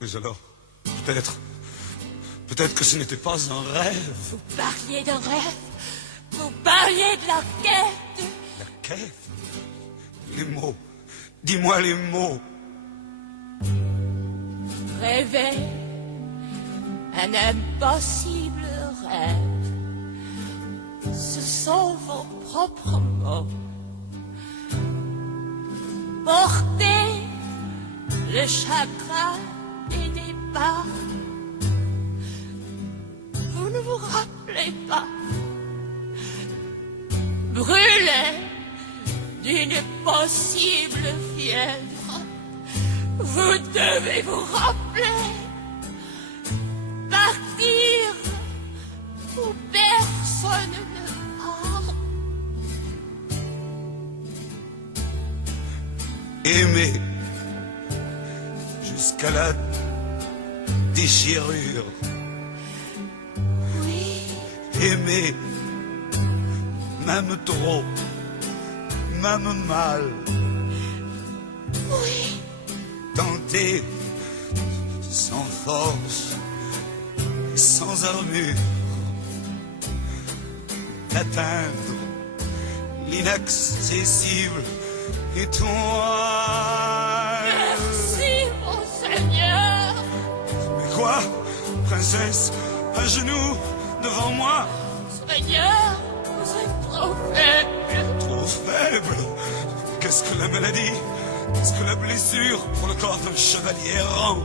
Mais alors, peut-être que ce n'était pas un rêve. Vous parliez d'un rêve, vous parliez de la quête. La quête? Les mots, dis-moi les mots. Rêver, un impossible rêve. Ce sont vos propres mots. Porter le chagrin et des pas. Vous ne vous rappelez pas. Brûler d'une possible fièvre. Vous devez vous rappeler. Partir où personne ne part. Aimer jusqu'à la déchirure. Oui, Aimer, même trop, même mal. oui, Tenter sans force, sans armure, d'atteindre l'inaccessible étoile. merci, mon Seigneur. Mais quoi, princesse, à genoux devant moi? Seigneur, vous êtes trop faible. Trop faible. Qu'est-ce que la maladie? Qu'est-ce que la blessure pour le corps d'un chevalier errant?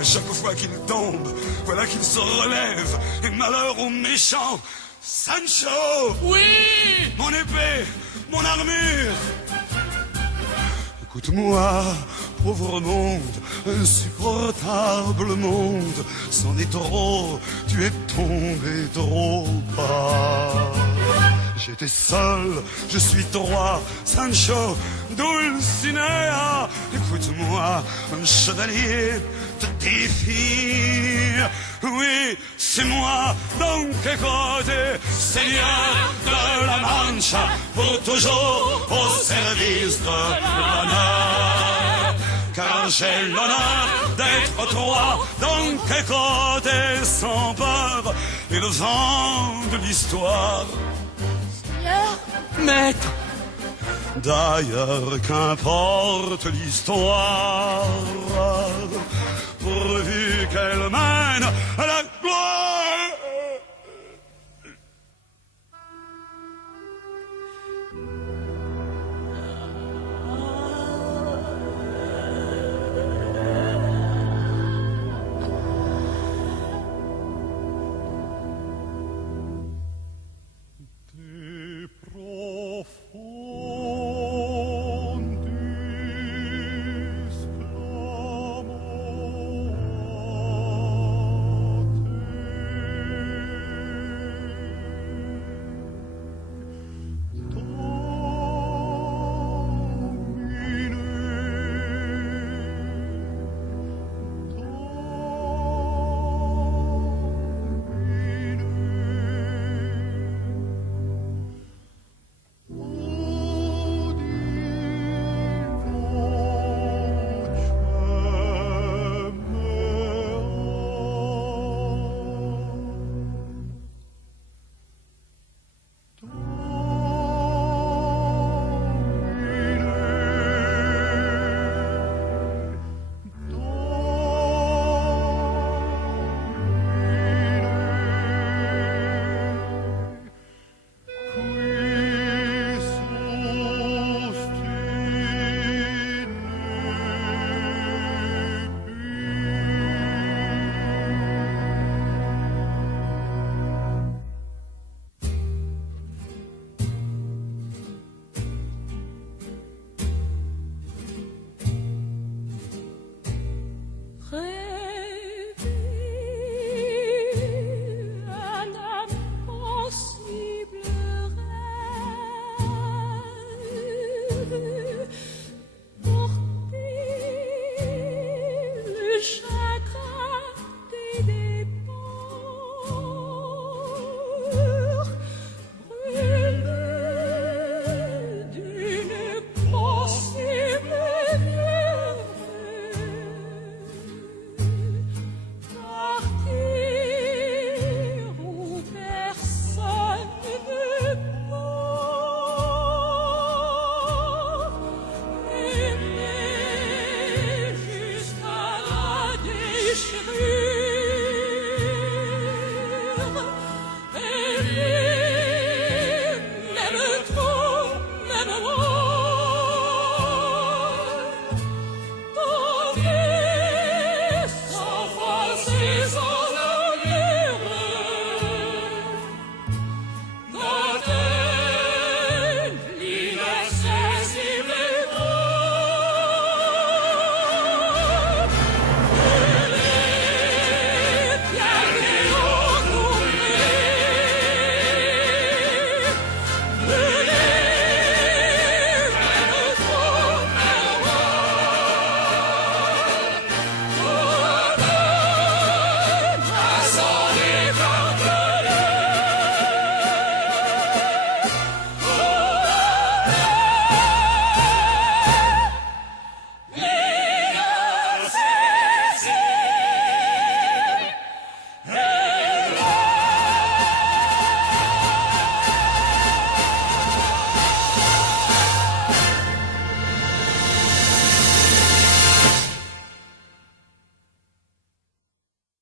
À chaque fois qu'il tombe, voilà qu'il se relève. Et malheur aux méchants. Sancho! Oui, Mon épée, mon armure. Écoute-moi, pauvre monde, insupportable monde. C'en est trop, tu es tombé trop bas. J'étais seul, je suis toi, Sancho, Dulcinea. Écoute-moi, un chevalier te défie. Oui, c'est moi, Don Quixote, seigneur de la Mancha, pour toujours au service de l'honneur. Car j'ai l'honneur d'être toi, Don Quixote sans peur, et le vent de l'histoire. Seigneur, Maître, d'ailleurs qu'importe l'histoire, pourvu qu'elle mène à la gloire.